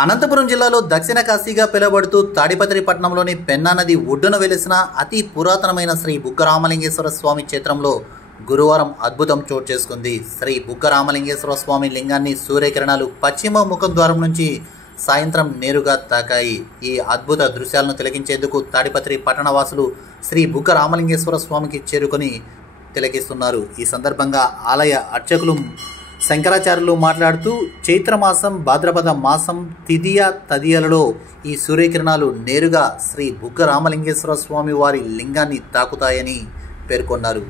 అనంతపురం జిల్లాలో దక్షిణ కాశీగా పిలువబడుతూ తాడిపత్రి పట్టణంలోని పెన్నా నది ఒడ్డున వెలిసిన అతి పురాతనమైన శ్రీ బుగ్గ రామలింగేశ్వర స్వామి క్షేత్రంలో గురువారం అద్భుతం చోటు చేసుకుంది. శ్రీ బుగ్గ రామలింగేశ్వర స్వామి లింగాన్ని సూర్యకిరణాలు పశ్చిమ ముఖం ద్వారం నుంచి సాయంత్రం నేరుగా తాకాయి. ఈ అద్భుత దృశ్యాలను తిలకించేందుకు తాడిపత్రి పట్టణవాసులు శ్రీ బుగ్గ రామలింగేశ్వర స్వామికి చేరుకొని తిలకిస్తున్నారు. ఈ సందర్భంగా ఆలయ అర్చకులు శంకరాచార్యులు మాట్లాడుతూ చైత్రమాసం భాద్రపద మాసం తిథియ తదియలలో ఈ సూర్యకిరణాలు నేరుగా శ్రీ బుగ్గ రామలింగేశ్వర స్వామి వారి లింగాన్ని తాకుతాయని పేర్కొన్నారు.